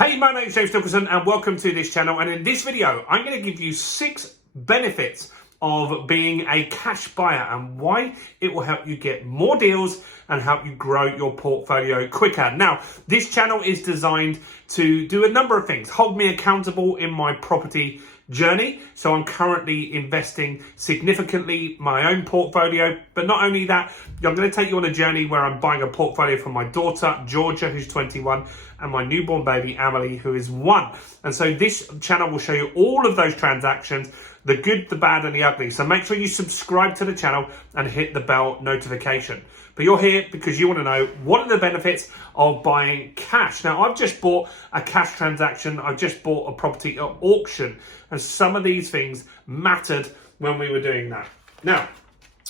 Hey, my name is James Nicholson and welcome to this channel. And in this video, I'm going to give you 6 benefits of being a cash buyer and why it will help you get more deals and help you grow your portfolio quicker. Now, this channel is designed to do a number of things, hold me accountable in my property journey. So I'm currently investing significantly my own portfolio, but not only that, I'm going to take you on a journey where I'm buying a portfolio for my daughter, Georgia, who's 21, and my newborn baby, Emily, who is 1. And so this channel will show you all of those transactions, the good, the bad, and the ugly. So make sure you subscribe to the channel and hit the bell notification. But you're here because you want to know what are the benefits of buying cash. Now, I've just bought a cash transaction. I've just bought a property at auction. And some of these things mattered when we were doing that. Now,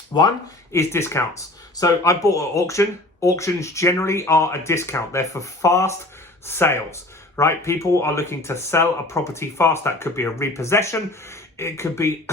one is discounts. So I bought at auction. Auctions generally are a discount. They're for fast sales, right? People are looking to sell a property fast. That could be a repossession. It could be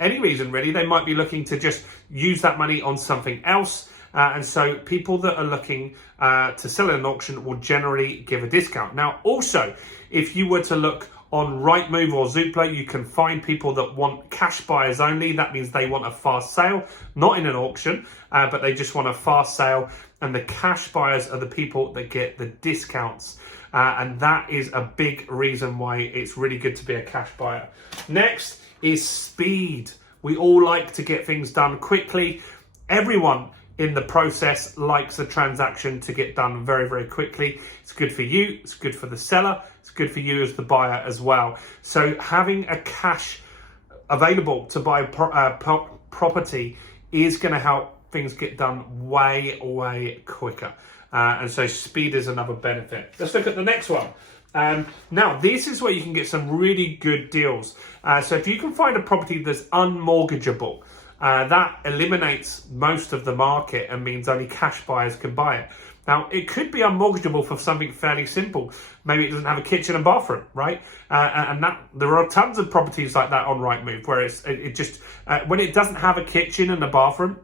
any reason, really. They might be looking to just use that money on something else. And so people that are looking to sell at an auction will generally give a discount. Now, also, if you were to look on Rightmove or Zoopla, you can find people that want cash buyers only. That means they want a fast sale, not in an auction, but they just want a fast sale. And the cash buyers are the people that get the discounts. And that is a big reason why it's really good to be a cash buyer. Next is speed. We all like to get things done quickly. Everyone in the process likes the transaction to get done very, very quickly. It's good for you, it's good for the seller, it's good for you as the buyer as well. So having a cash available to buy property is going to help things get done way, way quicker. And so speed is another benefit. Let's look at the next one. Now, this is where you can get some really good deals. So if you can find a property that's unmortgageable, that eliminates most of the market and means only cash buyers can buy it. Now, it could be unmortgageable for something fairly simple. Maybe it doesn't have a kitchen and bathroom, right? And that there are tons of properties like that on Rightmove where it just when it doesn't have a kitchen and a bathroom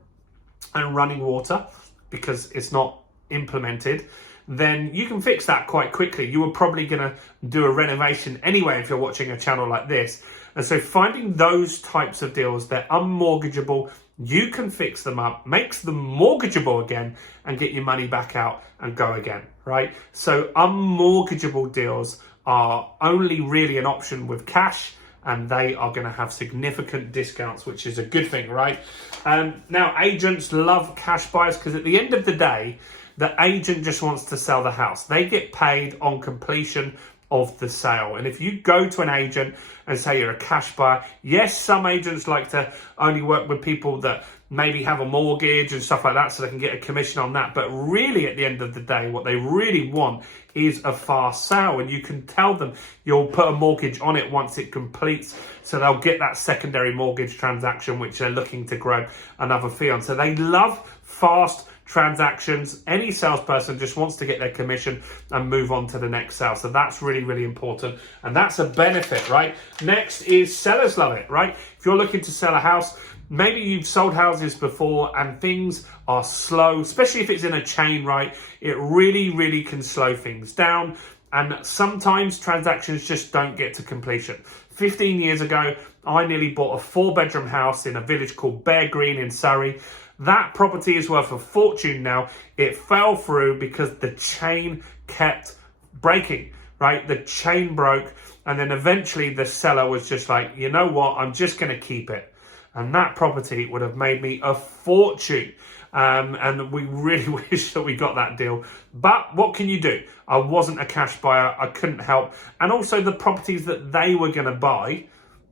and running water because it's not implemented, then you can fix that quite quickly. You were probably going to do a renovation anyway if you're watching a channel like this. And so finding those types of deals, they're unmortgageable, you can fix them up, makes them mortgageable again, and get your money back out and go again, right? So unmortgageable deals are only really an option with cash, and they are going to have significant discounts, which is a good thing, right? Now, agents love cash buyers because at the end of the day, the agent just wants to sell the house. They get paid on completion of the sale. And if you go to an agent and say you're a cash buyer, yes, some agents like to only work with people that maybe have a mortgage and stuff like that so they can get a commission on that. But really, at the end of the day, what they really want is a fast sale. And you can tell them you'll put a mortgage on it once it completes. So they'll get that secondary mortgage transaction, which they're looking to grow another fee on. So they love fast transactions. Any salesperson just wants to get their commission and move on to the next sale. So that's really, really important. And that's a benefit, right? Next is sellers love it, right? If you're looking to sell a house, maybe you've sold houses before and things are slow, especially if it's in a chain, right? It really, really can slow things down. And sometimes transactions just don't get to completion. 15 years ago, I nearly bought a 4-bedroom house in a village called Bear Green in Surrey. That property is worth a fortune now. It fell through because the chain kept breaking, right? The chain broke. And then eventually the seller was just like, you know what? I'm just going to keep it. And that property would have made me a fortune. And we really wish that we got that deal. But what can you do? I wasn't a cash buyer. I couldn't help. And also the properties that they were going to buy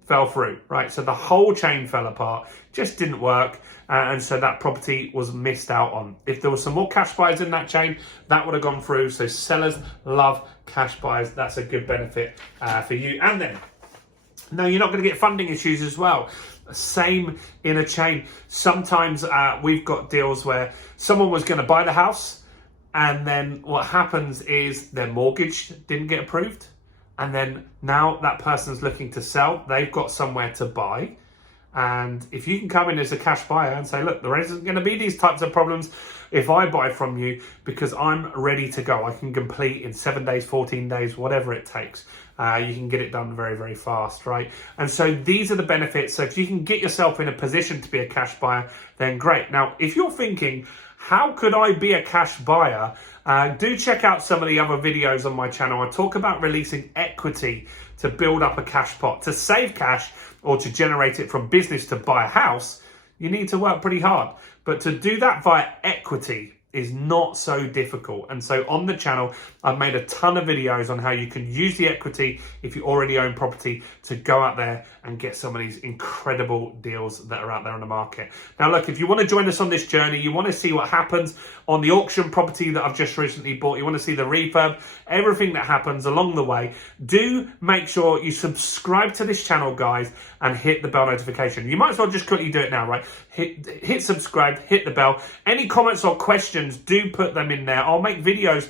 fell through, right? So the whole chain fell apart, just didn't work. And so that property was missed out on. If there was some more cash buyers in that chain, that would have gone through. So sellers love cash buyers. That's a good benefit for you and them. Now, you're not going to get funding issues as well. Same in a chain. Sometimes we've got deals where someone was going to buy the house and then what happens is their mortgage didn't get approved. And then now that person's looking to sell. They've got somewhere to buy. And if you can come in as a cash buyer and say, look, there isn't going to be these types of problems if I buy from you because I'm ready to go. I can complete in 7 days, 14 days, whatever it takes. You can get it done very, very fast, right? And so these are the benefits. So if you can get yourself in a position to be a cash buyer, then great. Now, if you're thinking, how could I be a cash buyer? Do check out some of the other videos on my channel. I talk about releasing equity to build up a cash pot. To save cash or to generate it from business to buy a house, you need to work pretty hard. But to do that via equity is not so difficult. And so on the channel, I've made a ton of videos on how you can use the equity if you already own property to go out there and get some of these incredible deals that are out there on the market. Now, look, if you want to join us on this journey, you want to see what happens on the auction property that I've just recently bought, you want to see the refurb, everything that happens along the way, do make sure you subscribe to this channel, guys, and hit the bell notification. You might as well just quickly do it now, right? Hit subscribe, hit the bell. Any comments or questions, do put them in there. I'll make videos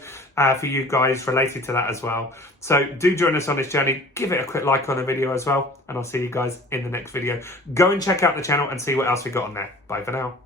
for you guys related to that as well. So do join us on this journey. Give it a quick like on the video as well. And I'll see you guys in the next video. Go and check out the channel and see what else we got on there. Bye for now.